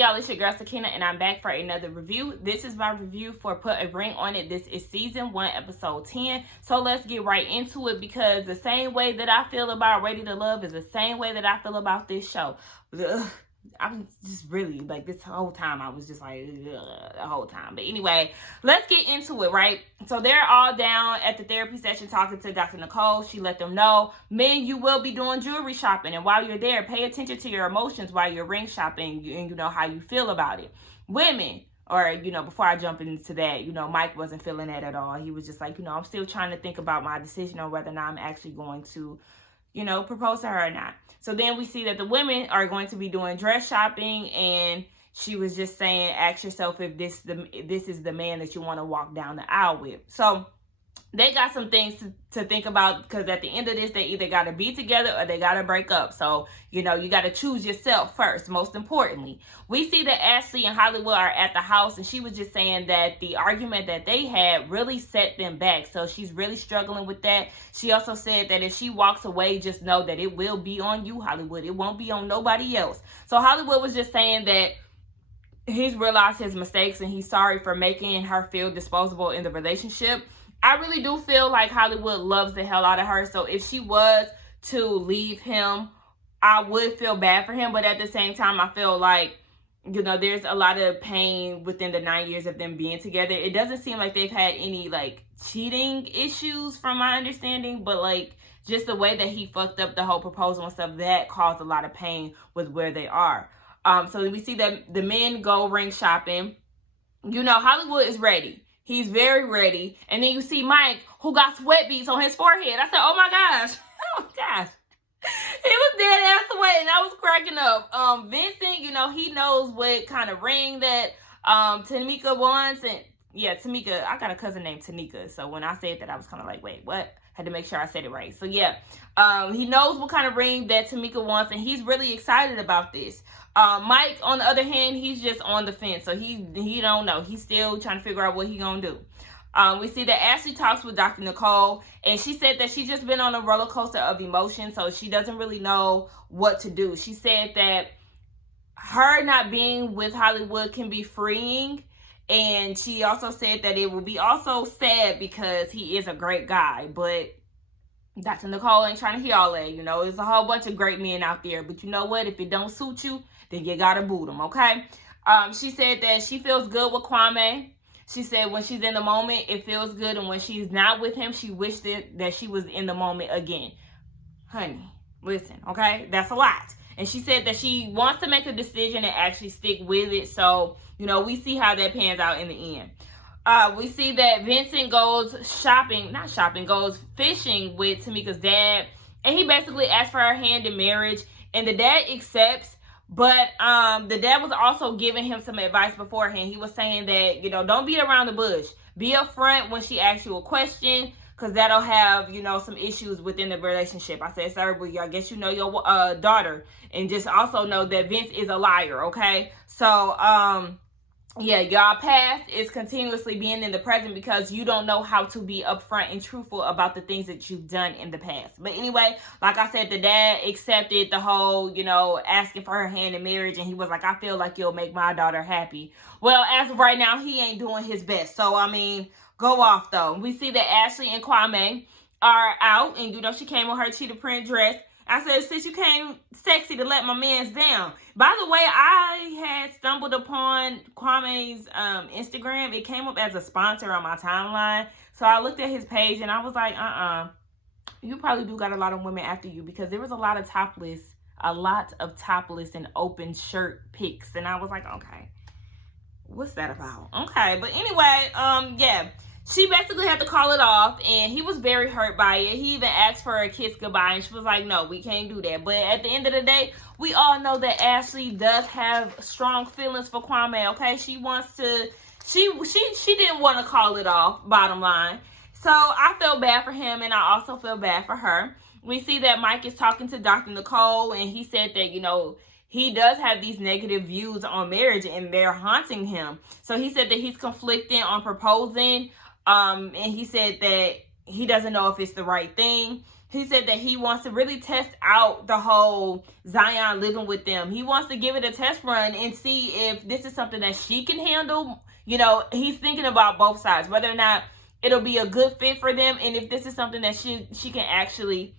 y'all? It's your girl Sakina, and I'm back for another review. This is my review for Put a Ring on It. This is season 1, episode 10. So let's get right into it, because the same way that I feel about Ready to Love is the same way that I feel about this show. Ugh. I'm just really, like, this whole time, I was just like, ugh, the whole time. But anyway, let's get into it, right? So they're all down at the therapy session talking to Dr. Nicole. She let them know, men, you will be doing jewelry shopping. And while you're there, pay attention to your emotions while you're ring shopping and you know how you feel about it. Women, or, before I jump into that, Mike wasn't feeling that at all. He was just like, I'm still trying to think about my decision on whether or not I'm actually going to, propose to her or not. So then we see that the women are going to be doing dress shopping, and she was just saying, ask yourself if this is the man that you want to walk down the aisle with. So they got some things to think about, because at the end of this, they either got to be together or they got to break up. So, you got to choose yourself first, most importantly. We see that Ashley and Hollywood are at the house, and she was just saying that the argument that they had really set them back. So she's really struggling with that. She also said that if she walks away, just know that it will be on you, Hollywood. It won't be on nobody else. So Hollywood was just saying that he's realized his mistakes and he's sorry for making her feel disposable in the relationship. I really do feel like Hollywood loves the hell out of her. So if she was to leave him, I would feel bad for him. But at the same time, I feel like, there's a lot of pain within the 9 years of them being together. It doesn't seem like they've had any, cheating issues from my understanding. But, just the way that he fucked up the whole proposal and stuff, that caused a lot of pain with where they are. So we see that the men go ring shopping. Hollywood is ready. He's very ready. And then you see Mike, who got sweat beads on his forehead. I said, oh my gosh. Oh my gosh. He was dead ass sweating. I was cracking up. Vincent, he knows what kind of ring that Tamika wants. And yeah, Tamika, I got a cousin named Tanika. So when I said that, I was kind of like, wait, what? Had to make sure I said it right. So yeah, he knows what kind of ring that Tamika wants, and he's really excited about this. Mike, on the other hand, he's just on the fence. So he don't know. He's still trying to figure out what he gonna do. We see that Ashley talks with Dr. Nicole, and she said that she's just been on a roller coaster of emotions, so she doesn't really know what to do. She said that her not being with Hollywood can be freeing, and she also said that it will be also sad because he is a great guy, but Dr. Nicole ain't trying to hear all that. There's a whole bunch of great men out there, but you know what? If it don't suit you, then you gotta boot them, okay? She said that she feels good with Kwame. She said when she's in the moment, it feels good, and when she's not with him, she wished that she was in the moment again. Honey, listen, okay? That's a lot. And she said that she wants to make a decision and actually stick with it. So, we see how that pans out in the end. We see that Vincent goes goes fishing with Tamika's dad. And he basically asked for her hand in marriage. And the dad accepts. But the dad was also giving him some advice beforehand. He was saying that, don't beat around the bush. Be upfront when she asks you a question, because that'll have, some issues within the relationship. I said, sir, well, I guess you know your daughter. And just also know that Vince is a liar, okay? So, yeah, y'all past is continuously being in the present, because you don't know how to be upfront and truthful about the things that you've done in the past. But anyway, like I said, the dad accepted the whole, asking for her hand in marriage. And he was like, I feel like you'll make my daughter happy. Well, as of right now, he ain't doing his best. So, go off, though. We see that Ashley and Kwame are out. And, she came on her cheetah print dress. I said, since you came sexy to let my mans down. By the way, I had stumbled upon Kwame's Instagram. It came up as a sponsor on my timeline. So I looked at his page and I was like, you probably do got a lot of women after you, because there was a lot of topless and open shirt pics. And I was like, okay, what's that about? Okay, but anyway, yeah. She basically had to call it off, and he was very hurt by it. He even asked for a kiss goodbye, and she was like, no, we can't do that. But at the end of the day, we all know that Ashley does have strong feelings for Kwame, okay? She wants to, she didn't want to call it off, bottom line. So I felt bad for him, and I also feel bad for her. We see that Mike is talking to Dr. Nicole, and he said that, he does have these negative views on marriage, and they're haunting him. So he said that he's conflicted on proposing. And he said that he doesn't know if it's the right thing. He said that he wants to really test out the whole Zion living with them. He wants to give it a test run and see if this is something that she can handle. You know, he's thinking about both sides, whether or not it'll be a good fit for them, and if this is something that she can actually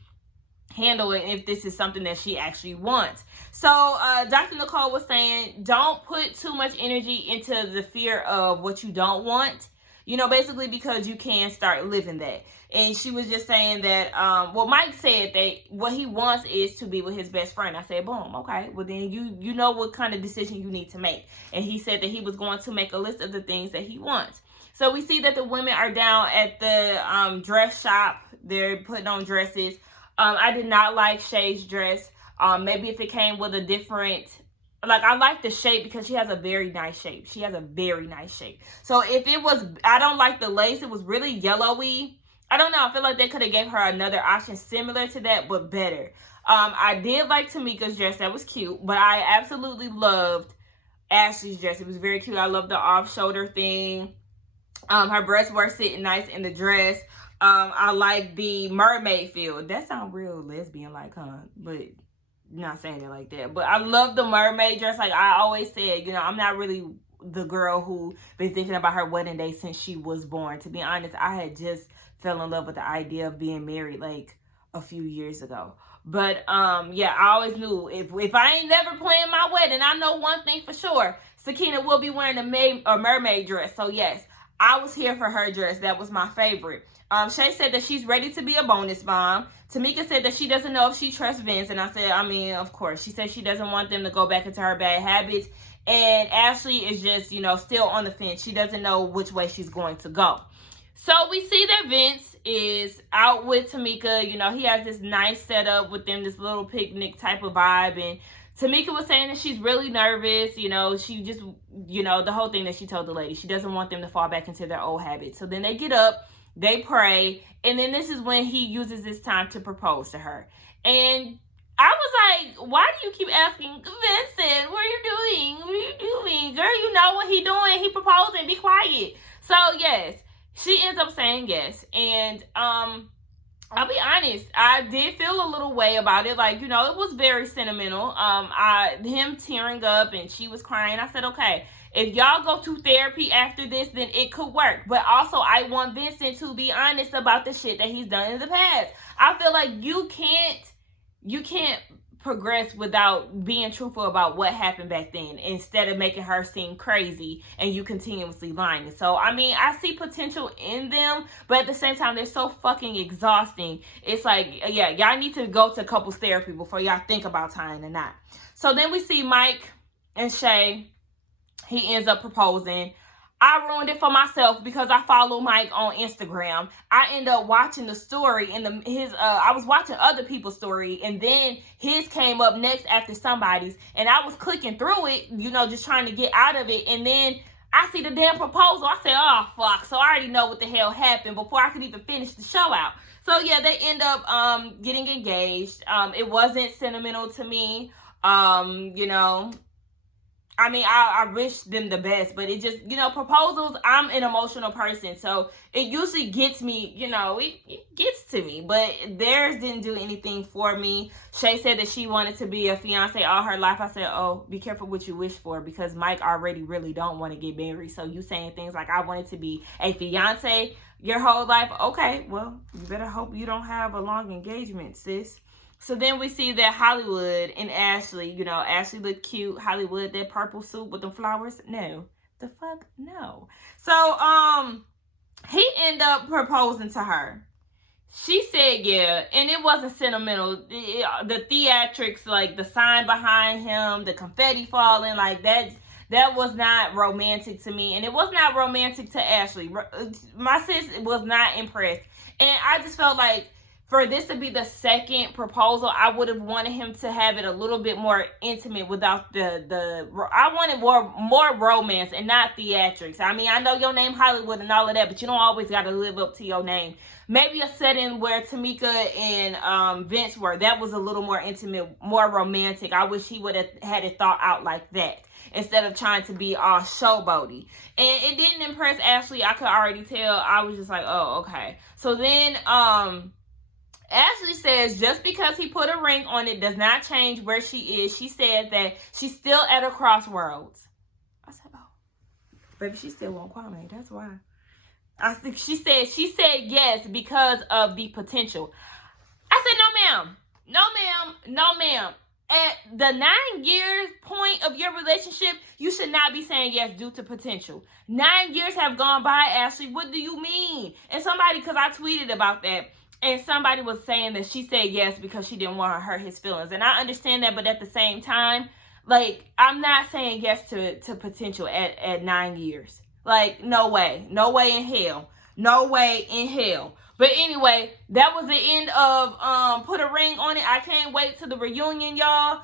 handle it, and if this is something that she actually wants. So Dr. Nicole was saying, don't put too much energy into the fear of what you don't want, you know, basically, because you can start living that. And she was just saying that, well, Mike said that what he wants is to be with his best friend. I said, boom, okay, well then you know what kind of decision you need to make. And he said that he was going to make a list of the things that he wants. So we see that the women are down at the dress shop. They're putting on dresses. I did not like Shay's dress. Maybe if it came with a different, like, I like the shape because she has a very nice shape. She has a very nice shape. So if it was, I don't like the lace. It was really yellowy. I don't know. I feel like they could have gave her another option similar to that, but better. I did like Tamika's dress. That was cute. But I absolutely loved Ashley's dress. It was very cute. I love the off-shoulder thing. Her breasts were sitting nice in the dress. I like the mermaid feel. That sounds real lesbian-like, huh? But not saying it like that. But I love the mermaid dress. Like I always said, you know, I'm not really the girl who been thinking about her wedding day since she was born. To be honest, I had just fell in love with the idea of being married like a few years ago. But yeah, I always knew if I ain't never planning my wedding, I know one thing for sure. Sakina will be wearing a mermaid dress. So yes, I was here for her dress. That was my favorite. Shay said that she's ready to be a bonus mom. Tamika said that she doesn't know if she trusts Vince. And I said, I mean, of course. She said she doesn't want them to go back into her bad habits. And Ashley is just, you know, still on the fence. She doesn't know which way she's going to go. So we see that Vince is out with Tamika. You know, he has this nice setup with them, this little picnic type of vibe. And Tamika was saying that she's really nervous. You know, she just, you know, the whole thing that she told the lady. She doesn't want them to fall back into their old habits. So then they get up. They pray, and then this is when he uses this time to propose to her. And I was like, why do you keep asking, Vincent, what are you doing? What are you doing? Girl, you know what he doing. He proposing. Be quiet. So, yes, she ends up saying yes. And I'll be honest, I did feel a little way about it. Like, you know, it was very sentimental. Him tearing up and she was crying. I said, okay, if y'all go to therapy after this, then it could work. But also, I want Vincent to be honest about the shit that he's done in the past. I feel like you can't progress without being truthful about what happened back then, instead of making her seem crazy and you continuously lying. So, I mean, I see potential in them, but at the same time, they're so fucking exhausting. It's like, yeah, y'all need to go to couples therapy before y'all think about tying a knot. So then we see Mike and Shay. He ends up proposing. I ruined it for myself because I follow Mike on Instagram. I end up watching the story and I was watching other people's story, and then his came up next after somebody's, and I was clicking through it, you know, just trying to get out of it, and then I see the damn proposal. I said, oh fuck. So I already know what the hell happened before I could even finish the show out. So yeah, they end up getting engaged. It wasn't sentimental to me. You know, I mean, I wish them the best, but it just, you know, proposals, I'm an emotional person, so it usually gets me, you know, it gets to me, but theirs didn't do anything for me. Shay said that she wanted to be a fiance all her life. I said, oh, be careful what you wish for, because Mike already really don't want to get married, so you saying things like, I wanted to be a fiance your whole life. Okay, well, you better hope you don't have a long engagement, sis. So then we see that Hollywood and Ashley, you know, Ashley looked cute. Hollywood, that purple suit with the flowers. No. The fuck? No. So, he ended up proposing to her. She said yeah, and it wasn't sentimental. The theatrics, like the sign behind him, the confetti falling, like that was not romantic to me. And it was not romantic to Ashley. My sis was not impressed. And I just felt like, for this to be the second proposal, I would have wanted him to have it a little bit more intimate without I wanted more romance and not theatrics. I mean, I know your name Hollywood and all of that, but you don't always got to live up to your name. Maybe a setting where Tamika and Vince were, that was a little more intimate, more romantic. I wish he would have had it thought out like that, instead of trying to be all showboaty. And it didn't impress Ashley. I could already tell. I was just like, oh, okay. So then, Ashley says just because he put a ring on it does not change where she is. She said that she's still at a crossroads. I said, oh, baby, she still want Kwame. That's why. I think she said yes because of the potential. I said, no, ma'am. No, ma'am. No, ma'am. At the 9 years point of your relationship, you should not be saying yes due to potential. 9 years have gone by, Ashley. What do you mean? And somebody, because I tweeted about that, and somebody was saying that she said yes because she didn't want to hurt his feelings. And I understand that, but at the same time, like, I'm not saying yes to potential at 9 years. Like, no way. No way in hell. No way in hell. But anyway, that was the end of Put a Ring on It. I can't wait to the reunion, y'all.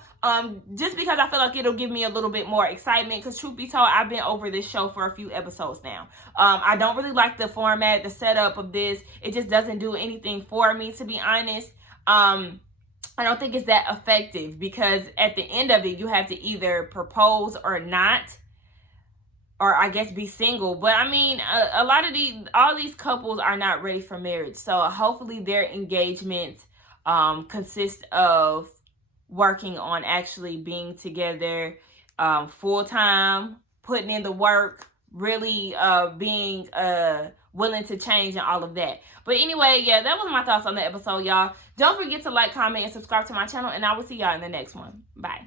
Just because I feel like it'll give me a little bit more excitement. Because truth be told, I've been over this show for a few episodes now. I don't really like the format, the setup of this. It just doesn't do anything for me, to be honest. I don't think it's that effective. Because at the end of it, you have to either propose or not. Or I guess be single. But I mean, a lot of all these couples are not ready for marriage. So hopefully their engagement consists of working on actually being together full time, putting in the work, really being willing to change and all of that. But anyway, yeah, that was my thoughts on the episode, y'all. Don't forget to like, comment, and subscribe to my channel. And I will see y'all in the next one. Bye.